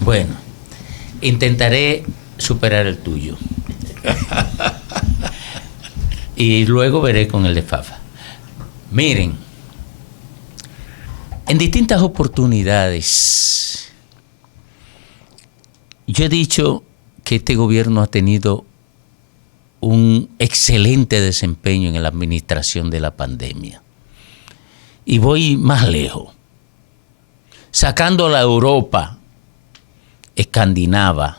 Bueno, intentaré superar el tuyo. Y luego veré con el de Fafa. Miren, en distintas oportunidades, yo he dicho que este gobierno ha tenido un excelente desempeño en la administración de la pandemia. Y voy más lejos. Sacando la Europa escandinava,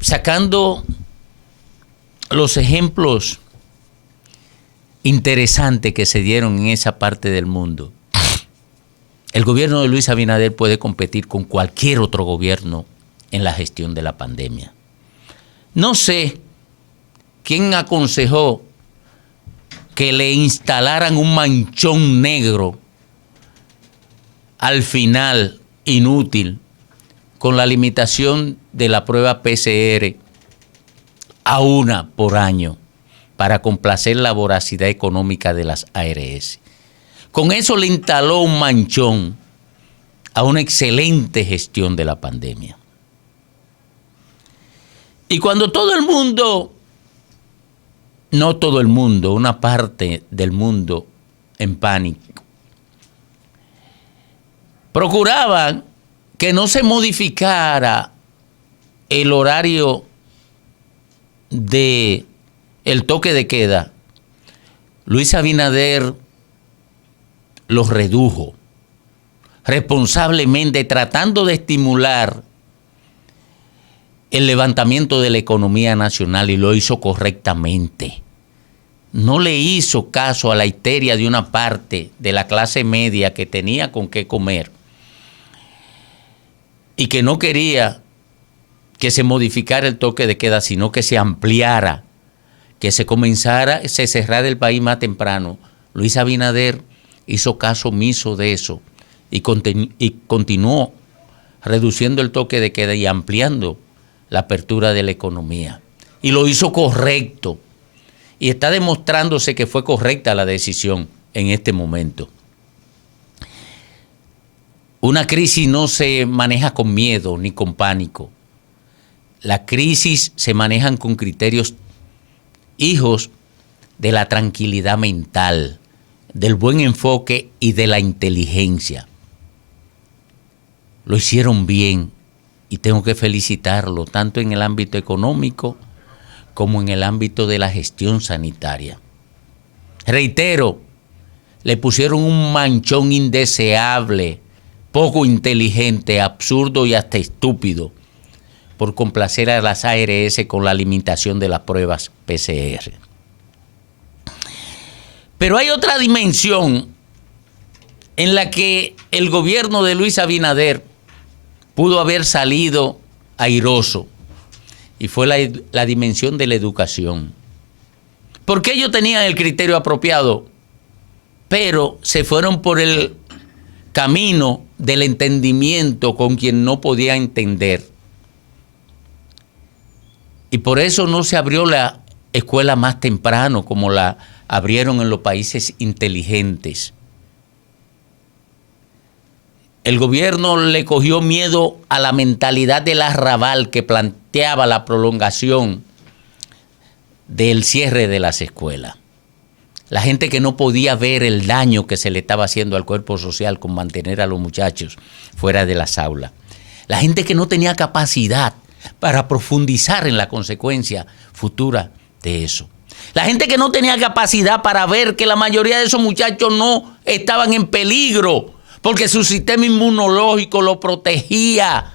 sacando los ejemplos interesantes que se dieron en esa parte del mundo, el gobierno de Luis Abinader puede competir con cualquier otro gobierno en la gestión de la pandemia. No sé quién aconsejó que le instalaran un manchón negro al final, inútil, con la limitación de la prueba PCR a una por año para complacer la voracidad económica de las ARS. Con eso le instaló un manchón a una excelente gestión de la pandemia. Y cuando todo el mundo, no todo el mundo, una parte del mundo en pánico, procuraban que no se modificara el horario del toque de queda, Luis Abinader los redujo responsablemente, tratando de estimular el levantamiento de la economía nacional, y lo hizo correctamente. No le hizo caso a la histeria de una parte de la clase media que tenía con qué comer y que no quería que se modificara el toque de queda, sino que se ampliara, que se cerrara el país más temprano. Luis Abinader hizo caso omiso de eso y continuó reduciendo el toque de queda y ampliando la apertura de la economía. Y lo hizo correcto. Y está demostrándose que fue correcta la decisión en este momento. Una crisis no se maneja con miedo ni con pánico. Las crisis se manejan con criterios hijos de la tranquilidad mental, del buen enfoque y de la inteligencia. Lo hicieron bien y tengo que felicitarlo, tanto en el ámbito económico como en el ámbito de la gestión sanitaria. Reitero, le pusieron un manchón indeseable, poco inteligente, absurdo y hasta estúpido, por complacer a las ARS con la limitación de las pruebas PCR. Pero hay otra dimensión en la que el gobierno de Luis Abinader pudo haber salido airoso, y fue la dimensión de la educación. Porque ellos tenían el criterio apropiado, pero se fueron por el camino del entendimiento con quien no podía entender. Y por eso no se abrió la escuela más temprano como la abrieron en los países inteligentes. El gobierno le cogió miedo a la mentalidad del arrabal que planteaba la prolongación del cierre de las escuelas. La gente que no podía ver el daño que se le estaba haciendo al cuerpo social con mantener a los muchachos fuera de las aulas. La gente que no tenía capacidad para profundizar en la consecuencia futura de eso. La gente que no tenía capacidad para ver que la mayoría de esos muchachos no estaban en peligro, porque su sistema inmunológico lo protegía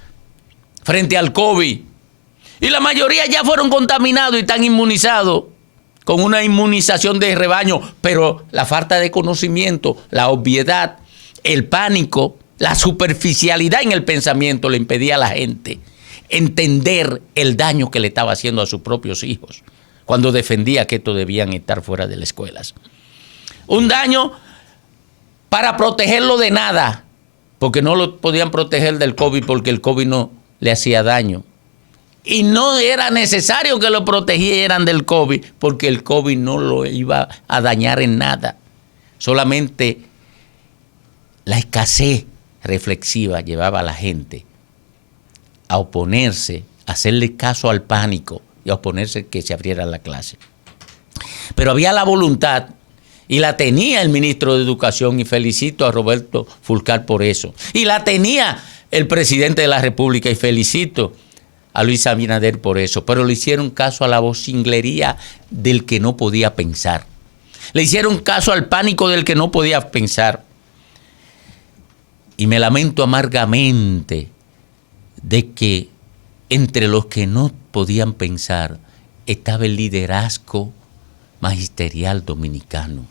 frente al COVID. Y la mayoría ya fueron contaminados y están inmunizados con una inmunización de rebaño. Pero la falta de conocimiento, la obviedad, el pánico, la superficialidad en el pensamiento le impedía a la gente entender el daño que le estaba haciendo a sus propios hijos cuando defendía que estos debían estar fuera de las escuelas. Un daño para protegerlo de nada, porque no lo podían proteger del COVID porque el COVID no le hacía daño. Y no era necesario que lo protegieran del COVID porque el COVID no lo iba a dañar en nada. Solamente escasez reflexiva llevaba a la gente a oponerse, a hacerle caso al pánico y a oponerse que se abriera la clase. Pero había la voluntad y la tenía el ministro de Educación, y felicito a Roberto Fulcar por eso. Y la tenía el presidente de la República, y felicito a Luis Abinader por eso. Pero le hicieron caso a la vocinglería del que no podía pensar. Le hicieron caso al pánico del que no podía pensar. Y me lamento amargamente de que entre los que no podían pensar estaba el liderazgo magisterial dominicano.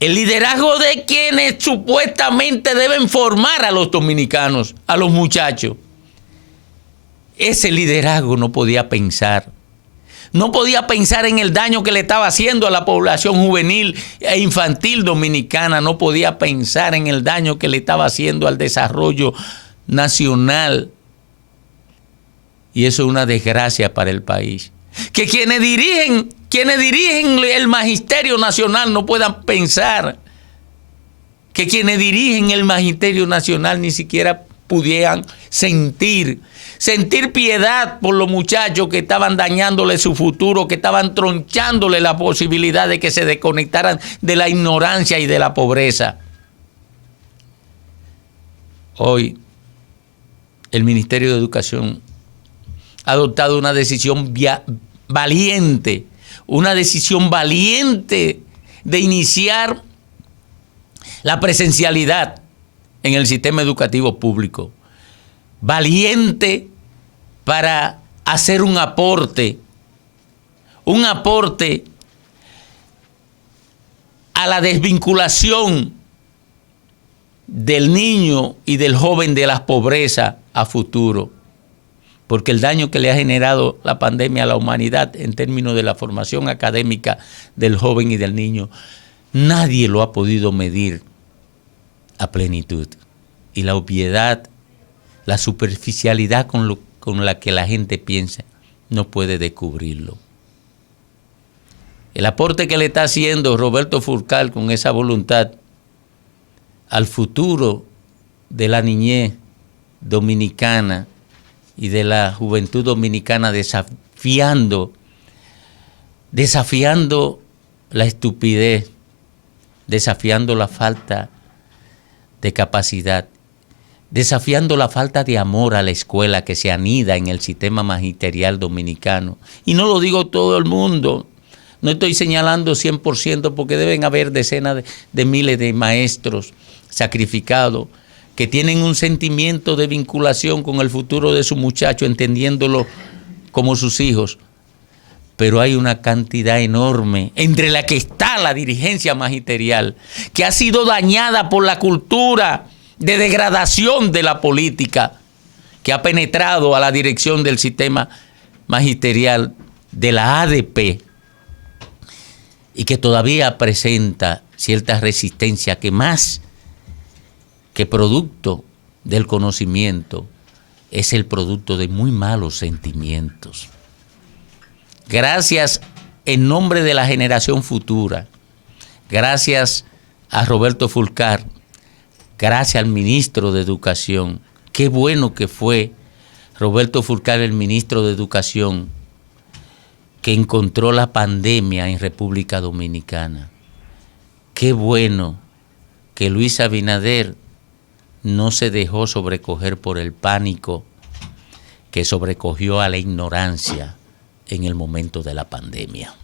El liderazgo de quienes supuestamente deben formar a los dominicanos, a los muchachos. Ese liderazgo no podía pensar. No podía pensar en el daño que le estaba haciendo a la población juvenil e infantil dominicana. No podía pensar en el daño que le estaba haciendo al desarrollo nacional. Y eso es una desgracia para el país. Que quienes dirigen el magisterio nacional no puedan pensar. Que quienes dirigen el magisterio nacional ni siquiera pudieran sentir piedad por los muchachos que estaban dañándole su futuro, que estaban tronchándole la posibilidad de que se desconectaran de la ignorancia y de la pobreza. Hoy, el Ministerio de Educación ha adoptado una decisión valiente de iniciar la presencialidad en el sistema educativo público. Valiente para hacer un aporte a la desvinculación del niño y del joven de la pobreza a futuro. Porque el daño que le ha generado la pandemia a la humanidad en términos de la formación académica del joven y del niño, nadie lo ha podido medir a plenitud. Y la obviedad, la superficialidad con la que la gente piensa, no puede descubrirlo. El aporte que le está haciendo Roberto Fulcar con esa voluntad al futuro de la niñez dominicana y de la juventud dominicana, desafiando la estupidez, desafiando la falta de capacidad, desafiando la falta de amor a la escuela que se anida en el sistema magisterial dominicano. Y no lo digo todo el mundo, no estoy señalando 100% porque deben haber decenas de miles de maestros sacrificados que tienen un sentimiento de vinculación con el futuro de su muchacho, entendiéndolo como sus hijos. Pero hay una cantidad enorme, entre la que está la dirigencia magisterial, que ha sido dañada por la cultura de degradación de la política, que ha penetrado a la dirección del sistema magisterial de la ADP y que todavía presenta cierta resistencia que más que producto del conocimiento es el producto de muy malos sentimientos. Gracias en nombre de la generación futura, gracias a Roberto Fulcar, gracias al ministro de Educación. Qué bueno que fue Roberto Fulcar, el ministro de Educación, que encontró la pandemia en República Dominicana. Qué bueno que Luis Abinader no se dejó sobrecoger por el pánico que sobrecogió a la ignorancia en el momento de la pandemia.